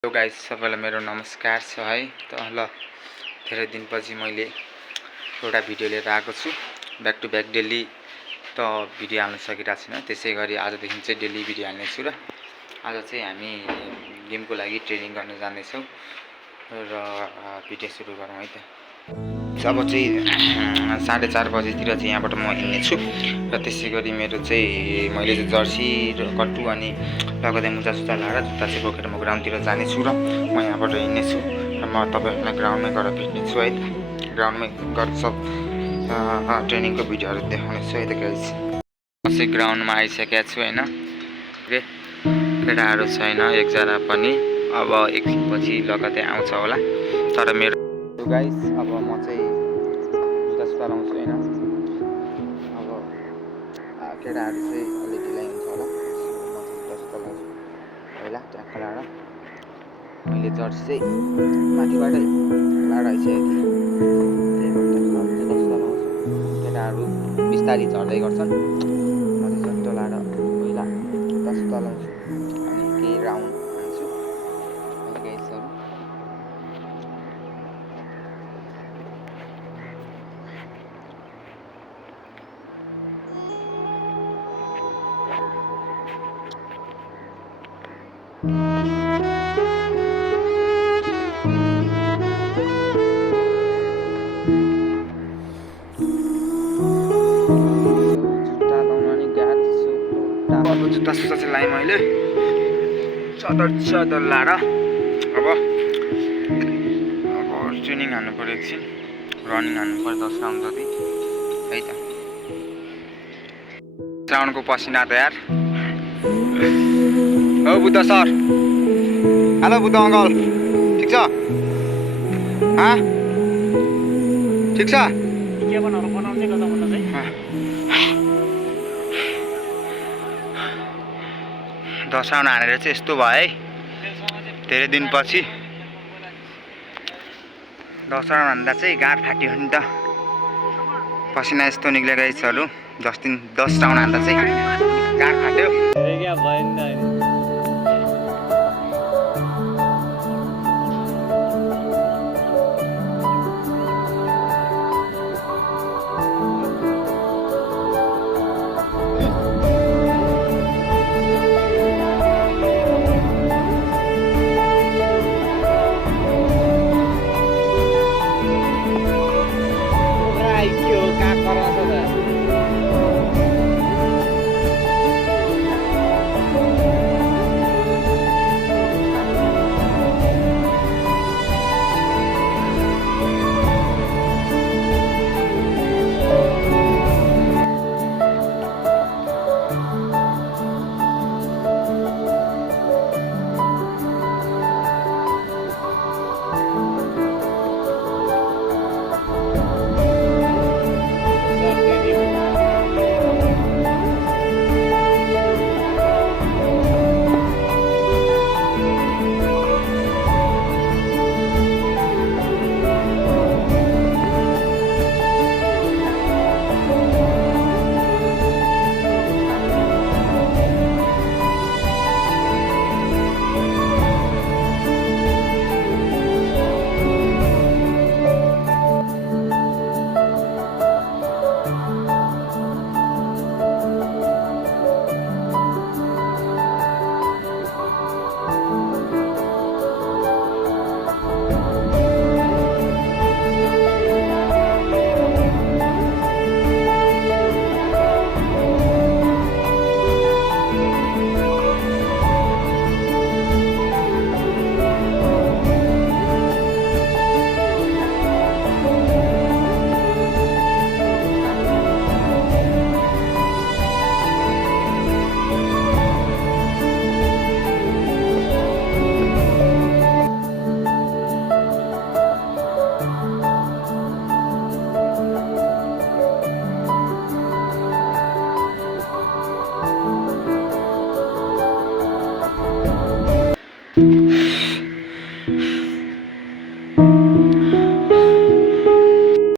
Hello guys, सबैलाई मेरो नमस्कार छ है। त ल धेरै दिनपछि मैले एउटा भिडियो लिएर आएको छु। ब्याक टु ब्याक डेली त भिडियो हाल्न सकिरहेको छैन, त्यसै गरी आजदेखि चाहिँ डेली भिडियो हाल्नेछु। र आज चाहिँ हामी गेमको लागि ट्रेनिङ गर्न जाँदैछौँ र भिडियो सुरु गरौँ है त। अब चाहिँ 4:30 बजेतिर चाहिँ यहाँबाट म हिँड्नेछु र त्यसै गरी मेरो चाहिँ मैले चाहिँ जर्सी र कट्टु अनि लगाउँदै मुजा सुजा लगाएर जुत्ता चाहिँ बोकेर म ग्राउन्डतिर जानेछु र म यहाँबाट हिँड्नेछु र म तपाईँहरूलाई ग्राउन्डमै गएर भेट्नेछु है त। ग्राउन्डमै गएर सब ट्रेनिङको भिडियोहरू देखाउनेछु है त गाइस। म चाहिँ ग्राउन्डमा आइसकेको छु होइन, केटाहरू छैन एकजना पनि। अब एकछिनपछि लगतै आउँछ होला। तर मेरो गाइस अब म चाहिँ जुत्ता सुत्ता लाउँछु होइन। अब केटाहरू चाहिँ अलि ढिलाइ हुन्छ होला, म चाहिँ जुत्ता सुत्ता लाउँछु पहिला ट्याक्क लाएर। मैले जर्सी चाहिँ माथिबाटै लाएर आइसकेको थिएँ, त्यही भएर ट्याक्क जुत्ता सुत्ता लाउँछु। केटाहरू बिस्तारी झर्दै गर्छन्, म चाहिँ झट्ट लाएर पहिला जुत्ता सुत्ता लाउँछु अनि केही राउन्ड हान्छु है गाइसहरू। जुत्ता सुत्ता चाहिँ लाएँ मैले, चदर लाएर अब ट्रेनिङ हान्नु पऱ्यो, एकछिन रनिङ हान्नु पऱ्यो 10 राउन्ड जति है त। राउन्डको पसिना त यार। हो Buddha sir, hello Buddha uncle, ठिक छ? ठिक छ? 10 राउन्ड हानेर चाहिँ यस्तो भयो है, धेरै दिनपछि 10 राउन्ड हान्दा चाहिँ गाँठ फाट्यो नि त, पसिना यस्तो निक्लेको गाइसहरू। 10 राउन्ड हान्दा चाहिँ गाँठ फाट्यो।